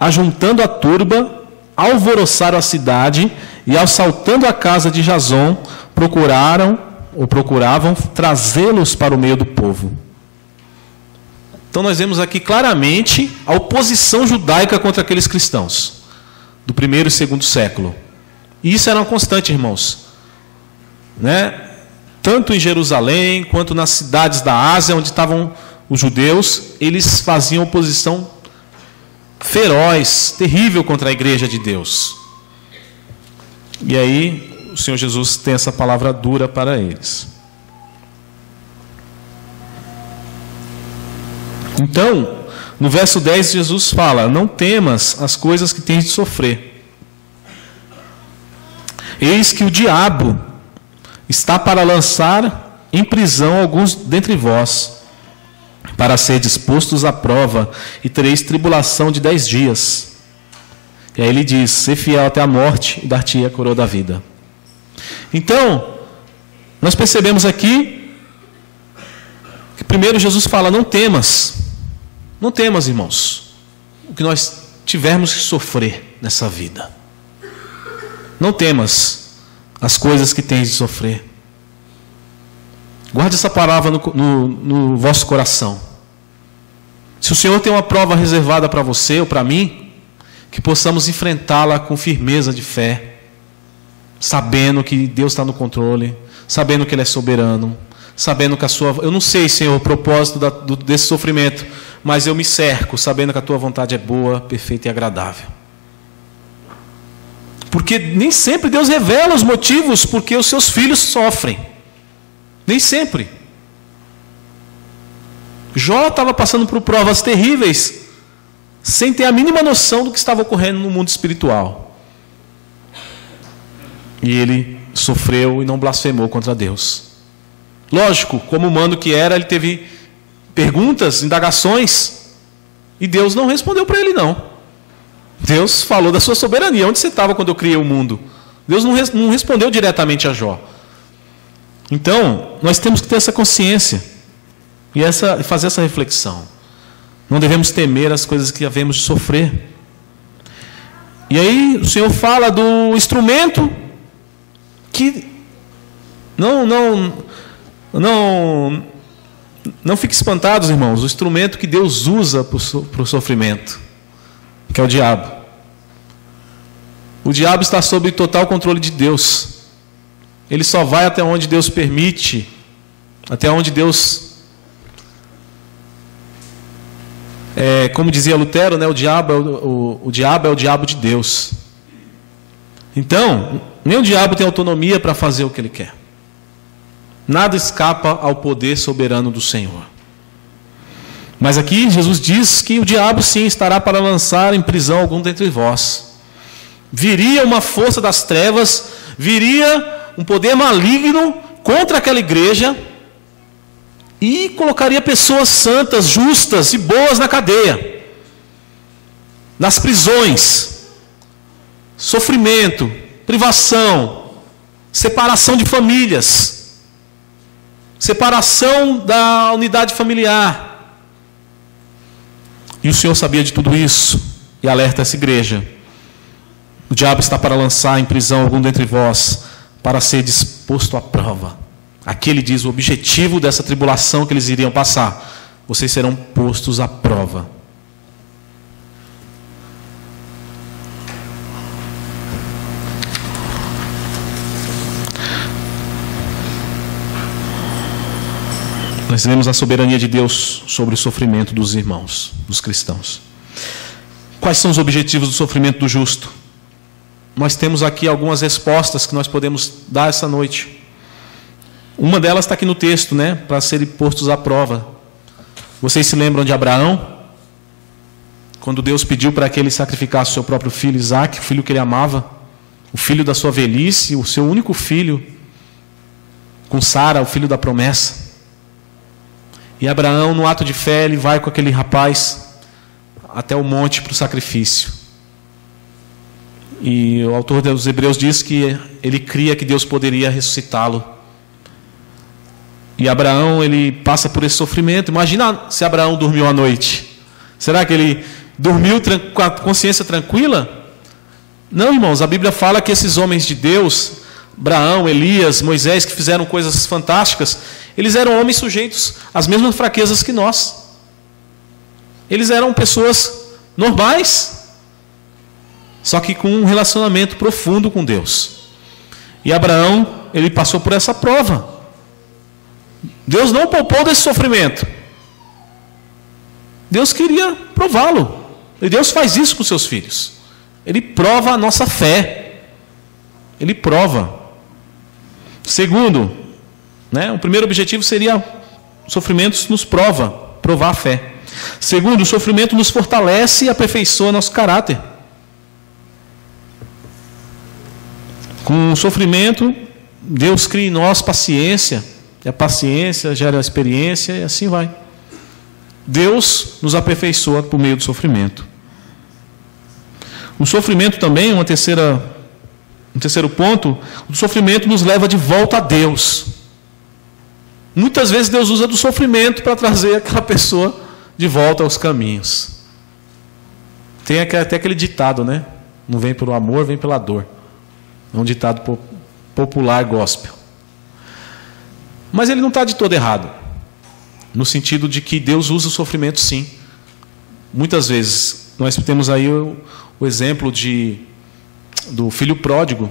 ajuntando a turba, alvoroçaram a cidade e, assaltando a casa de Jason, procuravam trazê-los para o meio do povo. Então nós vemos aqui claramente a oposição judaica contra aqueles cristãos do primeiro e segundo século. E isso era uma constante, irmãos, né? Tanto em Jerusalém, quanto nas cidades da Ásia, onde estavam os judeus, eles faziam oposição feroz, terrível contra a igreja de Deus. E aí, o Senhor Jesus tem essa palavra dura para eles. Então, no verso 10, Jesus fala: não temas as coisas que tens de sofrer. Eis que o diabo está para lançar em prisão alguns dentre vós, para ser dispostos à prova, e tereis tribulação de 10 dias. E aí ele diz: ser fiel até a morte, e dar-te-ei a coroa da vida. Então, nós percebemos aqui que primeiro Jesus fala: não temas. Não temas, irmãos, o que nós tivermos que sofrer nessa vida. Não temas as coisas que tens de sofrer. Guarde essa palavra no vosso coração. Se o Senhor tem uma prova reservada para você ou para mim, que possamos enfrentá-la com firmeza de fé, sabendo que Deus está no controle, sabendo que Ele é soberano, sabendo que eu não sei, Senhor, o propósito desse sofrimento, mas eu me cerco, sabendo que a Tua vontade é boa, perfeita e agradável. Porque nem sempre Deus revela os motivos porque os seus filhos sofrem. Nem sempre. Jó estava passando por provas terríveis, sem ter a mínima noção do que estava ocorrendo no mundo espiritual. E ele sofreu e não blasfemou contra Deus. Lógico, como humano que era, ele teve perguntas, indagações, e Deus não respondeu para ele, não. Deus falou da sua soberania. Onde você estava quando eu criei o mundo? Deus não respondeu diretamente a Jó. Então, nós temos que ter essa consciência e fazer essa reflexão. Não devemos temer as coisas que havemos de sofrer. E aí o Senhor fala do instrumento que não fiquem espantados, irmãos, o instrumento que Deus usa para o sofrimento, que é o diabo. O diabo está sob total controle de Deus. Ele só vai até onde Deus permite, até onde Deus... como dizia Lutero, né, o diabo é o diabo de Deus. Então, nem o diabo tem autonomia para fazer o que ele quer. Nada escapa ao poder soberano do Senhor. Mas aqui Jesus diz que o diabo sim estará para lançar em prisão algum dentre vós. Viria uma força das trevas, viria um poder maligno contra aquela igreja e colocaria pessoas santas, justas e boas na cadeia, nas prisões, sofrimento, privação, separação de famílias, separação da unidade familiar. E o Senhor sabia de tudo isso e alerta essa igreja: o diabo está para lançar em prisão algum dentre vós, para ser disposto à prova. Aqui ele diz o objetivo dessa tribulação que eles iriam passar: vocês serão postos à prova. Nós vemos a soberania de Deus sobre o sofrimento dos irmãos, dos cristãos. Quais são os objetivos do sofrimento do justo? Nós temos aqui algumas respostas que nós podemos dar essa noite. Uma delas está aqui no texto, né? Para serem postos à prova. Vocês se lembram de Abraão? Quando Deus pediu para que ele sacrificasse o seu próprio filho Isaque, o filho que ele amava, o filho da sua velhice, o seu único filho, com Sara, o filho da promessa. E Abraão, no ato de fé, ele vai com aquele rapaz até o monte para o sacrifício. E o autor dos Hebreus diz que ele cria que Deus poderia ressuscitá-lo. E Abraão, ele passa por esse sofrimento. Imagina se Abraão dormiu à noite. Será que ele dormiu com a consciência tranquila? Não, irmãos, a Bíblia fala que esses homens de Deus, Abraão, Elias, Moisés, que fizeram coisas fantásticas, eles eram homens sujeitos às mesmas fraquezas que nós. Eles eram pessoas normais, só que com um relacionamento profundo com Deus. E Abraão, ele passou por essa prova. Deus não poupou desse sofrimento. Deus queria prová-lo. E Deus faz isso com seus filhos. Ele prova a nossa fé. Ele prova. Segundo, o primeiro objetivo seria: sofrimentos nos provar a fé. Segundo, o sofrimento nos fortalece e aperfeiçoa nosso caráter. Com o sofrimento, Deus cria em nós paciência, e a paciência gera a experiência, e assim vai. Deus nos aperfeiçoa por meio do sofrimento. O sofrimento também, um terceiro ponto, o sofrimento nos leva de volta a Deus. Muitas vezes Deus usa do sofrimento para trazer aquela pessoa de volta aos caminhos. Tem até aquele ditado, né? Não vem pelo amor, vem pela dor. É um ditado popular gospel. Mas ele não está de todo errado, no sentido de que Deus usa o sofrimento, sim. Muitas vezes, nós temos aí o exemplo do filho pródigo,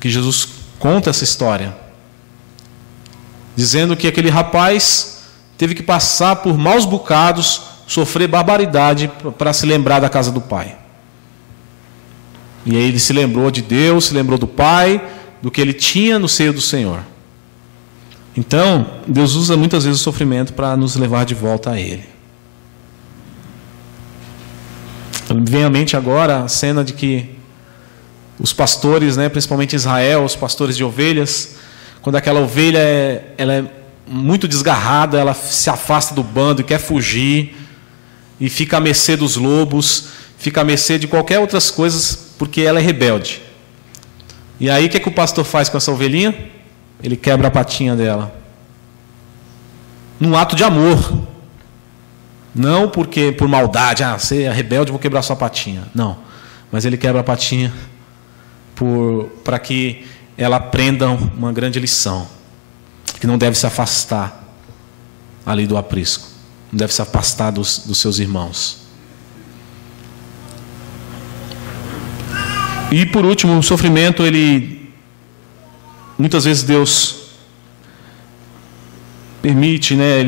que Jesus conta essa história, dizendo que aquele rapaz teve que passar por maus bocados, sofrer barbaridade para se lembrar da casa do pai. E aí ele se lembrou de Deus, se lembrou do pai, do que ele tinha no seio do Senhor. Então, Deus usa muitas vezes o sofrimento para nos levar de volta a Ele. Me vem à mente agora a cena de que os pastores, né, principalmente em Israel, os pastores de ovelhas, quando aquela ovelha ela é muito desgarrada, ela se afasta do bando e quer fugir, e fica à mercê dos lobos, fica à mercê de qualquer outras coisas, porque ela é rebelde. E aí o que o pastor faz com essa ovelhinha? Ele quebra a patinha dela. Num ato de amor. Não porque por maldade, você é rebelde, vou quebrar sua patinha. Não. Mas ele quebra a patinha para que ela aprenda uma grande lição. Que não deve se afastar ali do aprisco. Não deve se afastar dos seus irmãos. E por último, o sofrimento, muitas vezes Deus permite, né?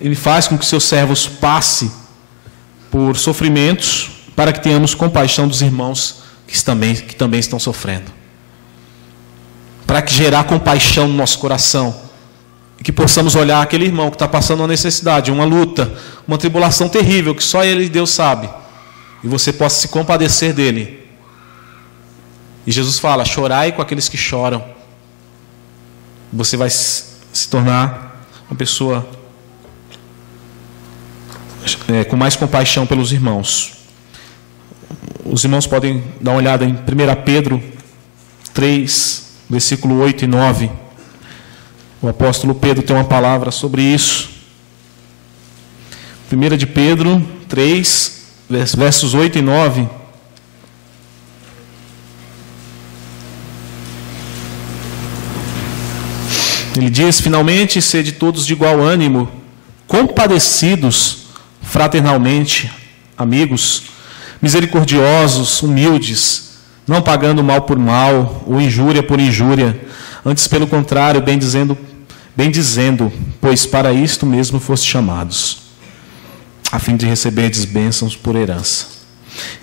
Ele faz com que seus servos passem por sofrimentos para que tenhamos compaixão dos irmãos que também estão sofrendo. Para que gerar compaixão no nosso coração. E que possamos olhar aquele irmão que está passando uma necessidade, uma luta, uma tribulação terrível, que só Ele e Deus sabe. E você possa se compadecer dele. E Jesus fala, chorai com aqueles que choram. Você vai se tornar uma pessoa com mais compaixão pelos irmãos. Os irmãos podem dar uma olhada em 1 Pedro 3, versículo 8 e 9. O apóstolo Pedro tem uma palavra sobre isso. 1 de Pedro 3, versos 8 e 9. Ele diz, finalmente, sede todos de igual ânimo, compadecidos fraternalmente, amigos, misericordiosos, humildes, não pagando mal por mal, ou injúria por injúria, antes pelo contrário, bem dizendo, pois para isto mesmo foste chamados, a fim de receberdes bênçãos por herança.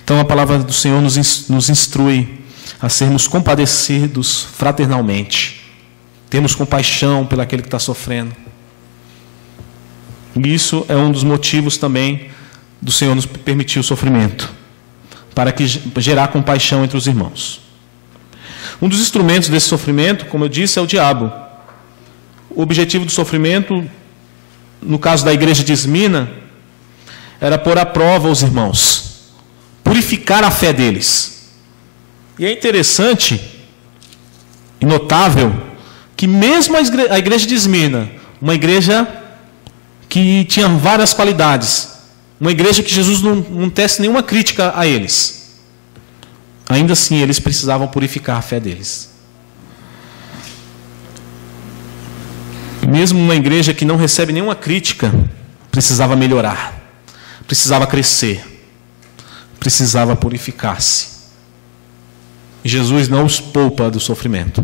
Então a palavra do Senhor nos instrui a sermos compadecidos fraternalmente. Temos compaixão pelo aquele que está sofrendo. E isso é um dos motivos também do Senhor nos permitir o sofrimento, para gerar compaixão entre os irmãos. Um dos instrumentos desse sofrimento, como eu disse, é o diabo. O objetivo do sofrimento, no caso da igreja de Esmina, era pôr à prova os irmãos, purificar a fé deles. E é interessante e notável que mesmo a igreja de Esmina, uma igreja que tinha várias qualidades, uma igreja que Jesus não tece nenhuma crítica a eles, ainda assim eles precisavam purificar a fé deles. Mesmo uma igreja que não recebe nenhuma crítica, precisava melhorar, precisava crescer, precisava purificar-se. E Jesus não os poupa do sofrimento.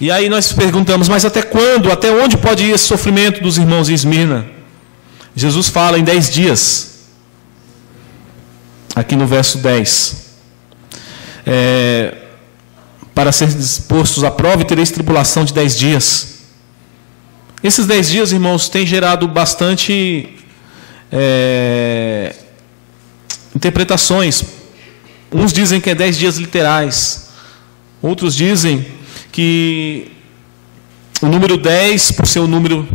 E aí nós perguntamos, mas até quando, até onde pode ir esse sofrimento dos irmãos em Esmirna? Jesus fala em 10 dias. Aqui no verso 10. Para ser expostos à prova e tereis tribulação de 10 dias. Esses 10 dias, irmãos, têm gerado bastante interpretações. Uns dizem que é 10 dias literais. Outros dizem que o número 10, por ser o número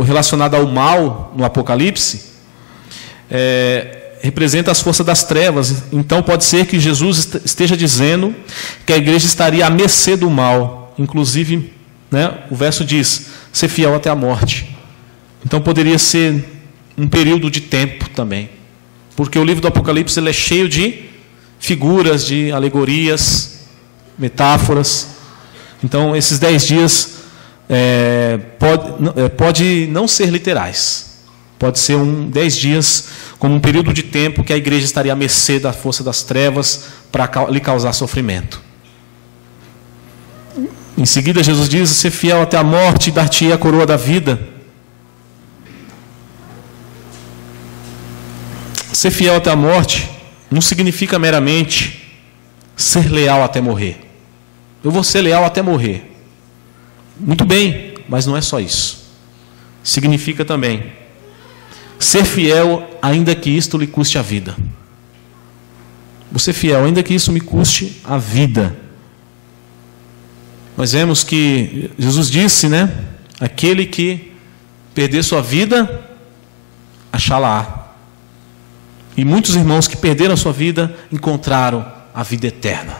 relacionado ao mal no Apocalipse, representa as forças das trevas. Então pode ser que Jesus esteja dizendo que a igreja estaria à mercê do mal, inclusive né, o verso diz, ser fiel até a morte. Então poderia ser um período de tempo também. Porque o livro do Apocalipse ele é cheio de figuras, de alegorias, metáforas. Então esses 10 dias pode não ser literais. Pode ser 10 dias como um período de tempo que a igreja estaria à mercê da força das trevas para lhe causar sofrimento. Em seguida, Jesus diz, ser fiel até a morte e dar-te a coroa da vida. Ser fiel até a morte não significa meramente ser leal até morrer. Eu vou ser leal até morrer. Muito bem, mas não é só isso. Significa também ser fiel ainda que isto lhe custe a vida. Vou ser fiel ainda que isso me custe a vida. Nós vemos que Jesus disse, né? Aquele que perder sua vida, achá-la-á. E muitos irmãos que perderam a sua vida, encontraram a vida eterna.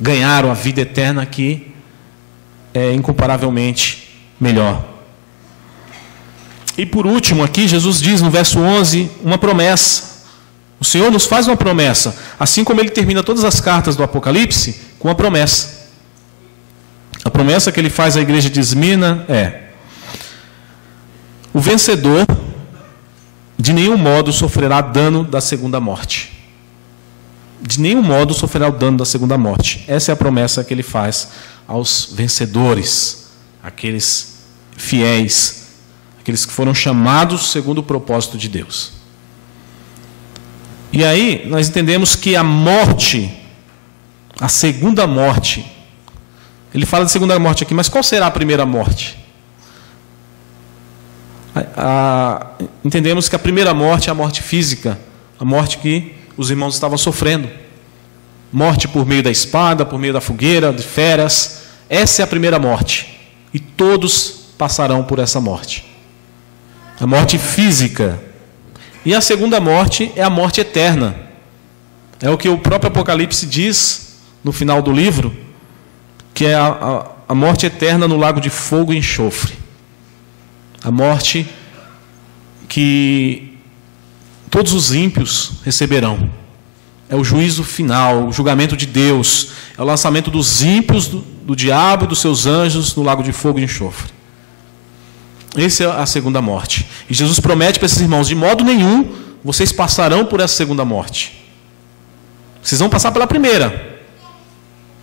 Ganharam a vida eterna que é incomparavelmente melhor. E por último aqui, Jesus diz no verso 11, uma promessa. O Senhor nos faz uma promessa, assim como Ele termina todas as cartas do Apocalipse, com uma promessa. A promessa que Ele faz à igreja de Esmirna é: o vencedor de nenhum modo sofrerá dano da segunda morte. De nenhum modo sofrerá o dano da segunda morte. Essa é a promessa que Ele faz aos vencedores, aqueles fiéis, aqueles que foram chamados segundo o propósito de Deus. E aí nós entendemos que a morte, a segunda morte, ele fala de segunda morte aqui, mas qual será a primeira morte? Entendemos que a primeira morte é a morte física, a morte que os irmãos estavam sofrendo. Morte por meio da espada, por meio da fogueira, de feras. Essa é a primeira morte. E todos passarão por essa morte. A morte física. E a segunda morte é a morte eterna. É o que o próprio Apocalipse diz no final do livro, que é a morte eterna no lago de fogo e enxofre. A morte que todos os ímpios receberão. É o juízo final, o julgamento de Deus. É o lançamento dos ímpios, do diabo e dos seus anjos no lago de fogo e enxofre. Essa é a segunda morte. E Jesus promete para esses irmãos, de modo nenhum, vocês passarão por essa segunda morte. Vocês vão passar pela primeira.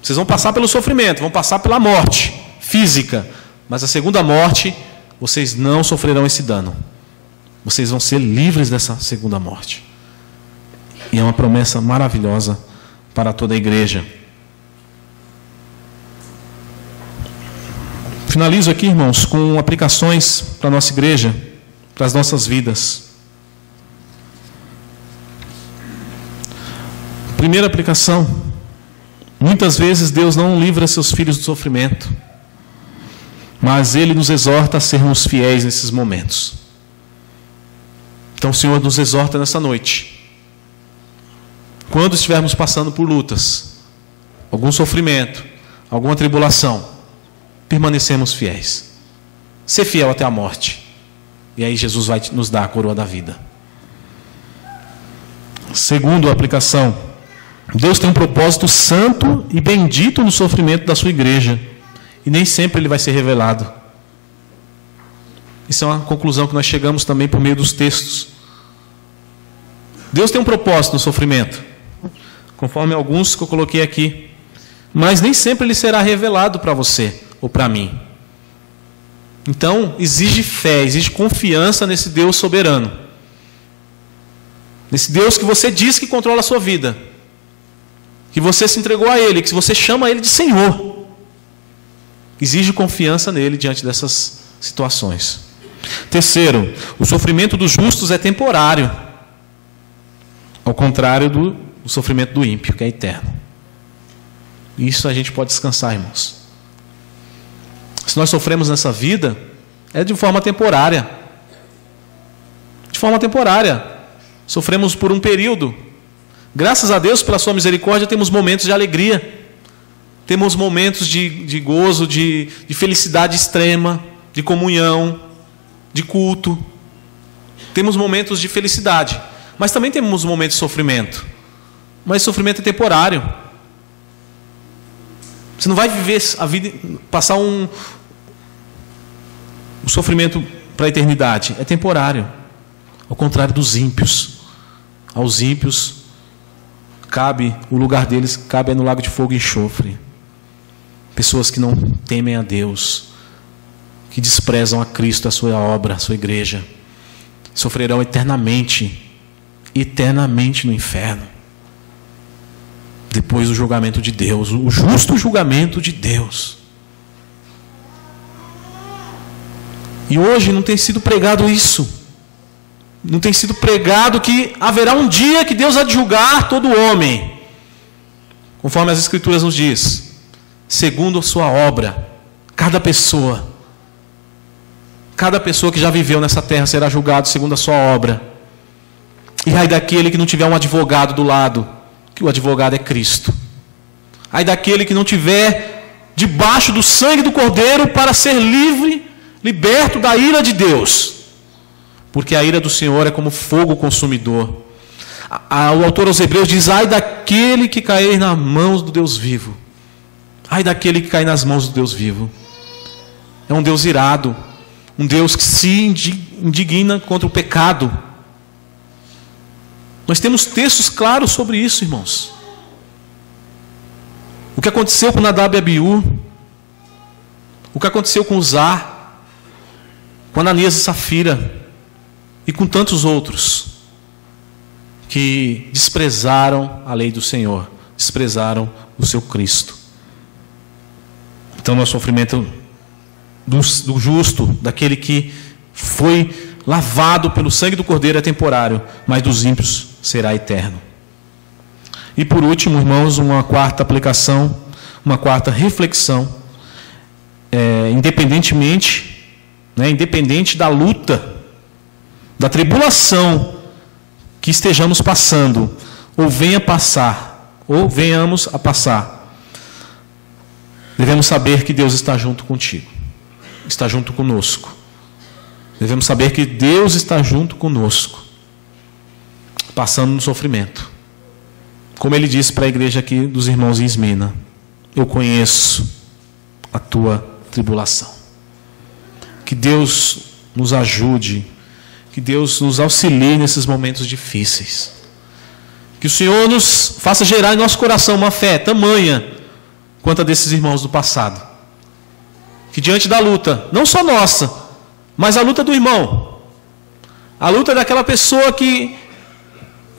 Vocês vão passar pelo sofrimento, vão passar pela morte física. Mas a segunda morte, vocês não sofrerão esse dano. Vocês vão ser livres dessa segunda morte. E é uma promessa maravilhosa para toda a igreja. Finalizo aqui, irmãos, com aplicações para a nossa igreja, para as nossas vidas. Primeira aplicação: muitas vezes Deus não livra seus filhos do sofrimento, mas Ele nos exorta a sermos fiéis nesses momentos. Então o Senhor nos exorta nessa noite. Quando estivermos passando por lutas, algum sofrimento, alguma tribulação, permanecemos fiéis. Ser fiel até a morte. E aí Jesus vai nos dar a coroa da vida. Segunda aplicação: Deus tem um propósito santo e bendito no sofrimento da sua igreja. E nem sempre ele vai ser revelado. Isso é uma conclusão que nós chegamos também por meio dos textos. Deus tem um propósito no sofrimento, conforme alguns que eu coloquei aqui. Mas nem sempre ele será revelado para você ou para mim. Então, exige fé, exige confiança nesse Deus soberano. Nesse Deus que você diz que controla a sua vida. Que você se entregou a Ele, que você chama Ele de Senhor. Exige confiança nele diante dessas situações. Terceiro, o sofrimento dos justos é temporário. Ao contrário do sofrimento do ímpio, que é eterno. Isso a gente pode descansar, irmãos. Se nós sofremos nessa vida, é de forma temporária. De forma temporária. Sofremos por um período. Graças a Deus, pela sua misericórdia, temos momentos de alegria. Temos momentos de gozo, de felicidade extrema, de comunhão, de culto. Temos momentos de felicidade, mas também temos momentos de sofrimento. Mas sofrimento é temporário. Você não vai viver a vida, passar um sofrimento para a eternidade. É temporário. Ao contrário dos ímpios. Aos ímpios, o lugar deles cabe no lago de fogo e enxofre. Pessoas que não temem a Deus, que desprezam a Cristo, a sua obra, a sua igreja, sofrerão eternamente no inferno. Depois do julgamento de Deus, o justo julgamento de Deus. E hoje não tem sido pregado isso. Não tem sido pregado que haverá um dia que Deus há de julgar todo homem, conforme as Escrituras nos diz, segundo a sua obra. Cada pessoa que já viveu nessa terra será julgado segundo a sua obra. E ai daquele que não tiver um advogado do lado, que o advogado é Cristo. Ai daquele que não tiver debaixo do sangue do Cordeiro para ser livre, liberto da ira de Deus. Porque a ira do Senhor é como fogo consumidor. O autor aos Hebreus diz: ai daquele que cair nas mãos do Deus vivo. Ai daquele que cair nas mãos do Deus vivo. É um Deus irado, um Deus que se indigna contra o pecado. Nós temos textos claros sobre isso, irmãos. O que aconteceu com Nadab e Abiú, o que aconteceu com Uzá, com Ananias e Safira, e com tantos outros que desprezaram a lei do Senhor, desprezaram o seu Cristo. Então, o sofrimento do justo, daquele que foi lavado pelo sangue do Cordeiro, é temporário, mas dos ímpios será eterno. E por último, irmãos, uma quarta aplicação, uma quarta reflexão, independente da luta, da tribulação que estejamos passando, ou venhamos a passar, devemos saber que Deus está junto contigo, está junto conosco. Devemos saber que Deus está junto conosco, passando no sofrimento. Como ele disse para a igreja aqui dos irmãos em Esmina: eu conheço a tua tribulação. Que Deus nos ajude, que Deus nos auxilie nesses momentos difíceis. Que o Senhor nos faça gerar em nosso coração uma fé tamanha quanto a desses irmãos do passado. Que diante da luta, não só nossa, mas a luta do irmão, a luta daquela pessoa que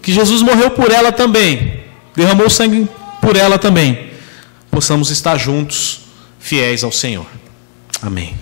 Jesus morreu por ela também, derramou sangue por ela também, possamos estar juntos, fiéis ao Senhor. Amém.